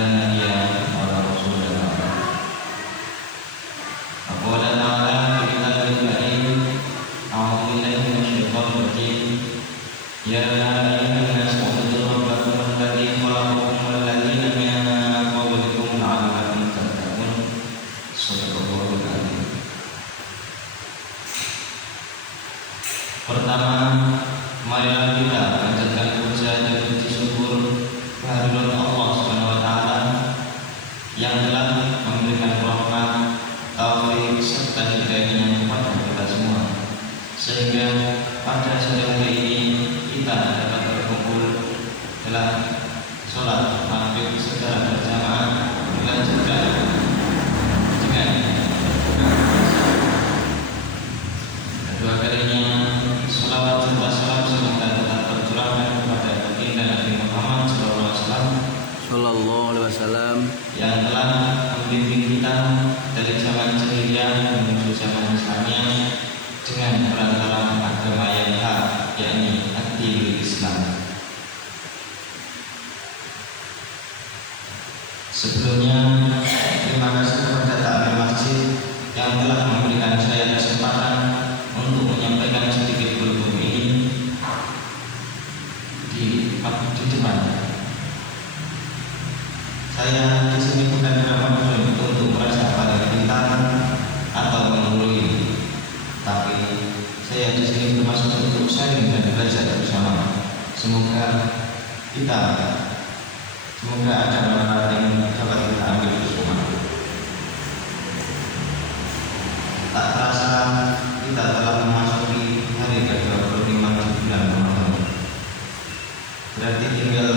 هادي ولا رسول له. وقال تعالى في كتابه الكريم: أعوذ بالله من الشيطان الرجيم. يا أيها الناس اعبدوا ربكم الذي خلقكم والذين من قبلكم لعلكم تتقون. صدق الله العظيم. Pertama, marilah kita panjatkan puja dan puji syukur kehadirat Allah Subhanahu wa taala yang telah memberikan rahmat, taufik serta hidayahnya kepada kita semua, sehingga pada sore hari ini kita dapat berkumpul dalam sholat maghrib secara berjamaah dan juga dengan kedua kalinya salawat serta salam semoga tetap tercurahkan kepada baginda Nabi Muhammad sallallahu alaihi wasallam yang telah membimbing kita dari zaman jahiliyah menuju zaman Islamnya dengan perantara agama yang hak, yakni ad-dinul Islam. Sebelumnya, terima kasih kepada takmir masjid yang telah memberikan saya kesempatan untuk menyampaikan sedikit kultum ini di depan. Saya di sini bukan dalam untuk merasa paling pintar atau menggurui, tapi saya di sini termasuk untuk sharing dan belajar bersama. Semoga ada manfaat yang dapat kita ambil bersama. Tak terasa kita telah memasuki hari ke-25 di bulan Ramadan. Berarti tinggal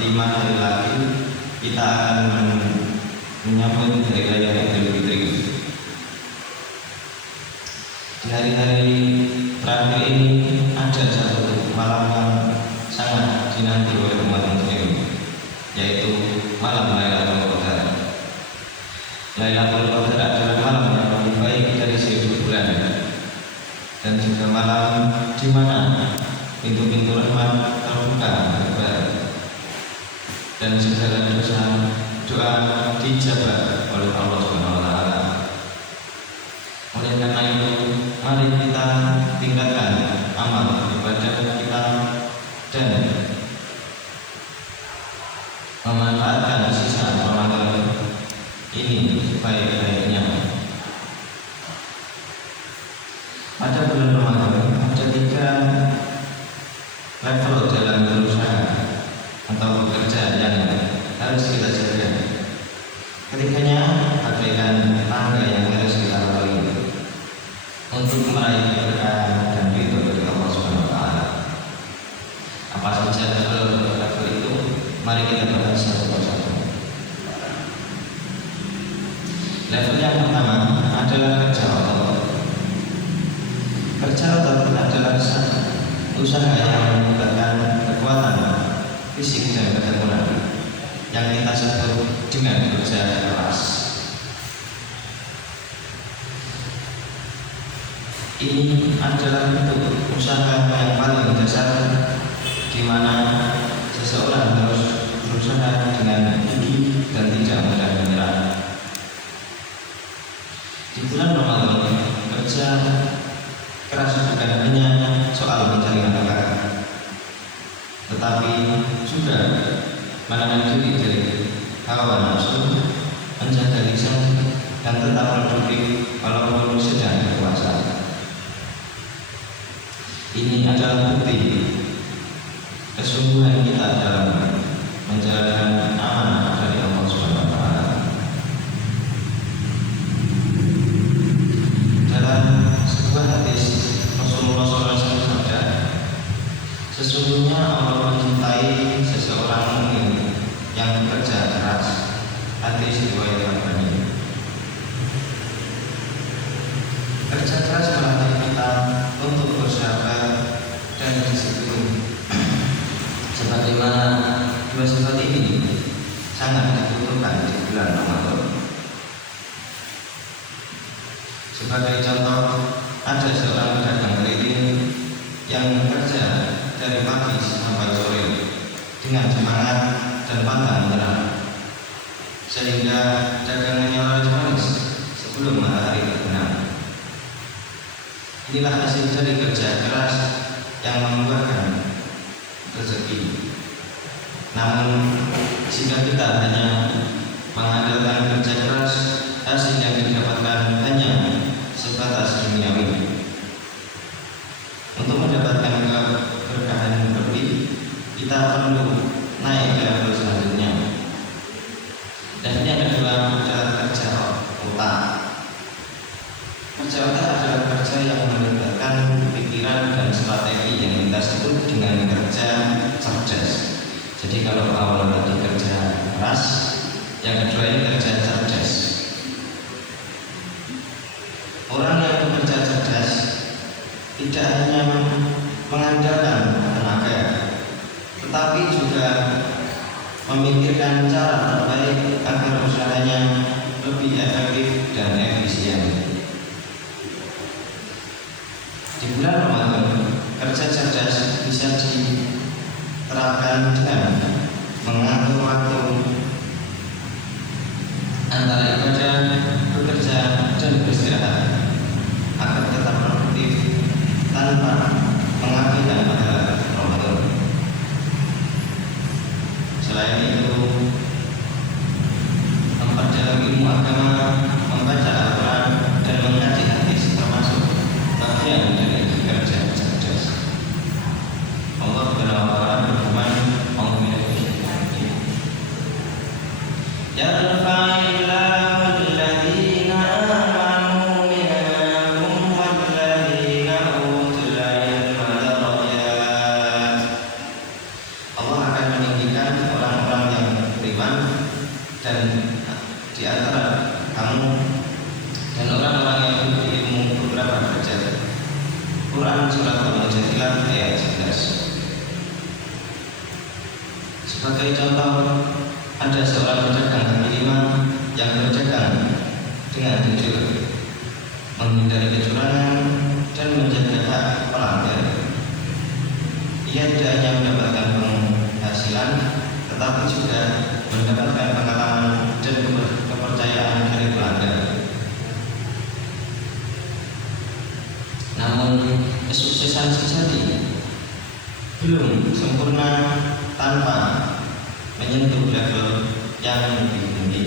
5 hari lagi kita akan menyambut hari raya Idul Fitri. Di hari-hari terakhir ini ada satu malam yang sangat dinanti oleh umat muslim, yaitu malam Lailatul Qadar. Lailatul Qadar adalah malam yang lebih baik dari 1000 bulan, dan juga malam di mana pintu-pintu rahmat terbuka lebar dan segala doa dijabah oleh Allah Subhanahu wa taala. Oleh karena itu, mari kita tingkatkan amal ibadah kita dan memanfaatkan sisa Ramadan ini sebaik-baiknya. Pada bulan Ramadan ada 3 level dalam berusaha atau bekerja yang harus kita jaga. Ketiganya bagaikan tangga yang harus kita lalui untuk meraih berkah dan ridho dari Allah Subhanahu wa taala. Apa saja level itu? Mari kita bahas satu persatu. Level yang pertama adalah kerja otot. Kerja otot adalah usaha yang menggunakan kekuatan fisik dan keteguhan yang kita sebut dengan kerja keras. Ini adalah bentuk usaha yang paling dasar, di mana seseorang harus berusaha dengan gigih dan tidak mudah menyerah. Di bulan Ramadan, kerja keras bukan hanya soal mencari nafkah, tetapi juga menahan diri dari hawa nafsu, menjaga lisan, dan tetap produktif walaupun sedang berpuasa. Ini adalah bukti kesungguhan kita dalam menjalankan amanah dari Allah Subhanahu wa taala. Dalam sebuah hadis Rasulullah SAW bersabda, sesungguhnya Allah mencintai seseorang mukmin yang bekerja keras. Hadis riwayat Al-Bukhari. Kerja keras melatih kita untuk bersabar dan disiplin. Sebagaimana 2 sifat ini sangat dibutuhkan di bulan Ramadan. Sebagai contoh, ada seorang pedagang keliling yang bekerja dari pagi sampai sore dengan semangat dan pantang menyerah. sehingga dagangannya laris manis sebelum matahari terbenam. Inilah hasil dari kerja keras yang membuahkan rezeki. Namun jika kita hanya mengandalkan kerja keras, hasil yang didapatkan hanya sebatas duniawi. Untuk mendapatkan keberkahan lebih, kita perlu naik ke level selanjutnya. Dan ini adalah kerja otak. Kerja otak adalah kerja yang melibatkan pikiran dan strategi yang kita sebut dengan kerja cerdas. Jadi kalau awal tadi kerja keras, yang kedua ini kerja cerdas. Orang yang bekerja cerdas tidak hanya mengandalkan tenaga, tetapi juga memikirkan cara terbaik agar usahanya lebih efektif dan efisien. Di bulan Ramadan, kerja cerdas bisa diterapkan dengan mengatur waktu antara ibadah, bekerja, dan beristirahat agar tetap produktif tanpa mengabaikan pahala Ramadan. Selain itu, memperdalam ilmu agama, membaca Al-Quran, dan mengaji hadis termasuk bagian dari kerja cerdas. Allah berfirman, Yarfa'illahu alladhina amanu minkum walladhina utul ilma darajat. Allah akan meninggikan orang-orang yang beriman dan di antara kamu dan orang-orang yang diberi ilmu beberapa derajat. Quran surat Al-Mujadilah ayat 11. Sebagai contoh, ada seorang pedagang kaki lima yang berdagang dengan jujur, menghindari kecurangan dan menjaga hak pelanggan. Ia tidak hanya mendapatkan penghasilan, tetapi juga mendapatkan pengalaman dan kepercayaan dari pelanggan. Namun kesuksesan sejati belum sempurna tanpa menyentuh level yang lebih tinggi.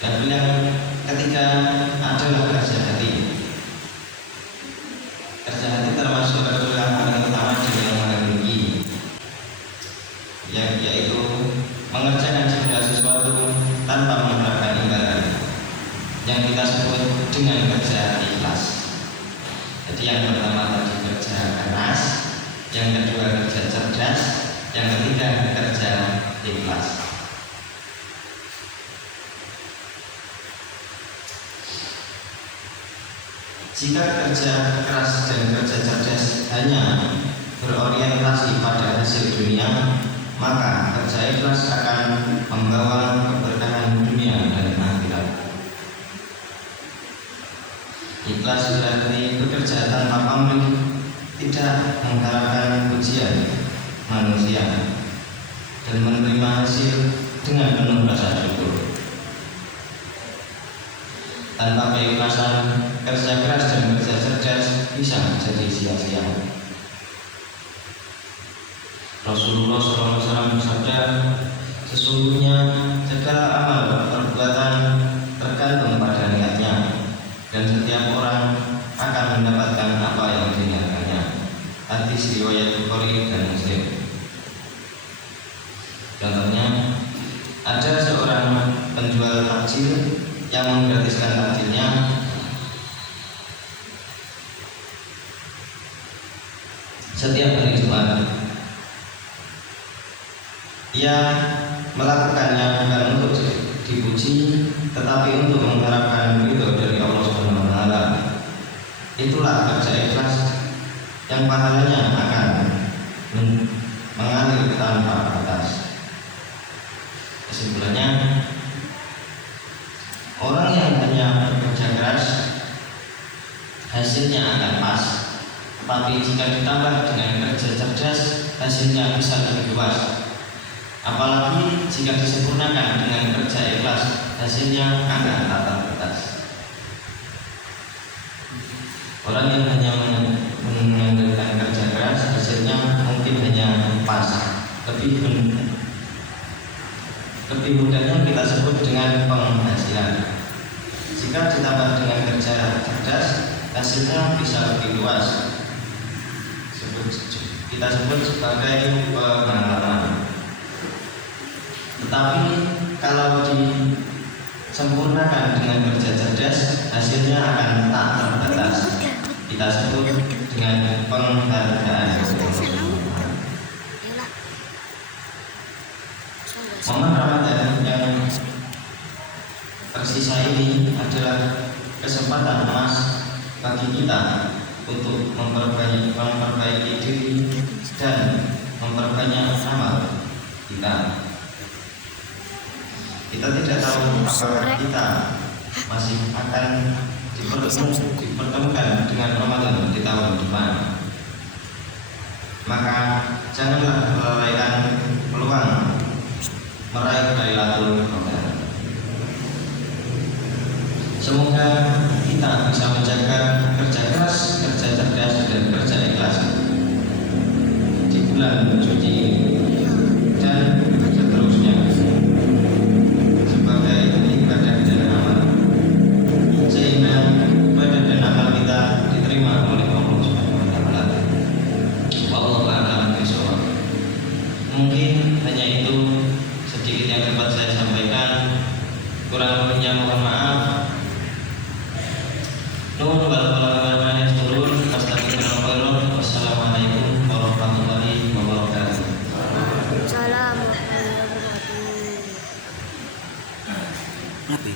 Level yang ketiga adalah kerja hati. Kerja hati termasuk level yang paling utama dan yang paling tinggi, yaitu mengerjakan segala sesuatu tanpa mengharapkan imbalan, yang kita sebut dengan kerja ikhlas. Jadi yang pertama tadi kerja keras, yang kedua kerja cerdas, yang ketiga kerja ikhlas. Jika kerja keras dan kerja cerdas hanya berorientasi pada hasil dunia, maka kerja ikhlas akan membawa keberkahan dunia dan akhirat. Ikhlas berarti bekerja tanpa pamrih, tidak mengharapkan pujian manusia, dan menerima hasil dengan penuh rasa syukur. Tanpa keikhlasan, kerja keras dan kerja cerdas bisa menjadi sia-sia. Rasulullah SAW bersabda, sesungguhnya segala amal perbuatan tergantung pada niatnya, dan setiap orang akan mendapatkan apa yang diniatkannya. Hadis riwayat Bukhari dan Muslim. Contohnya, ada seorang penjual takjil yang menggratiskan takjilnya setiap hari Jumat. Ia melakukannya bukan untuk dipuji, tetapi untuk mengharapkan ridho dari Allah Subhanahu wa taala. Itulah kerja ikhlas yang pahalanya akan mengalir tanpa batas. Kesimpulannya, orang yang hanya bekerja keras hasilnya akan pas, tetapi jika ditambah dengan kerja cerdas, hasilnya bisa lebih luas. Apalagi jika disempurnakan dengan kerja ikhlas, hasilnya akan tak terbatas. Orang yang hanya mengandalkan kerja keras, hasilnya mungkin hanya pas. Lebih mudahnya kita sebut dengan penghasilan. Jika ditambah dengan kerja cerdas, hasilnya bisa lebih luas. Kita sebut sebagai pengalaman. Tetapi kalau disempurnakan dengan kerja cerdas, hasilnya akan tak terbatas. Kita sebut dengan penghargaan. Momen Ramadan yang tersisa ini adalah kesempatan emas bagi kita untuk memperbaiki diri dan memperbanyak amal kita. Kita tidak tahu apakah kita masih akan dipertemukan dengan Ramadan di tahun depan. Maka janganlah melalaikan peluang meraih Lailatul Qadar. Semoga kita bisa menjaga kerja keras, kerja cerdas, dan kerja ikhlas di bulan suci ini dan seterusnya sebagai ibadah dan amal, sehingga ibadah dan amal kita diterima oleh Allah Subhanahu wa taala. Wallahu a'lam bishawab. Mungkin hanya itu sedikit yang dapat saya sampaikan. Kurang lebihnya mohon maaf. Wassalamualaikum warahmatullahi wabarakatuh. Salam warahmatullahi wabarakatuh. Apa?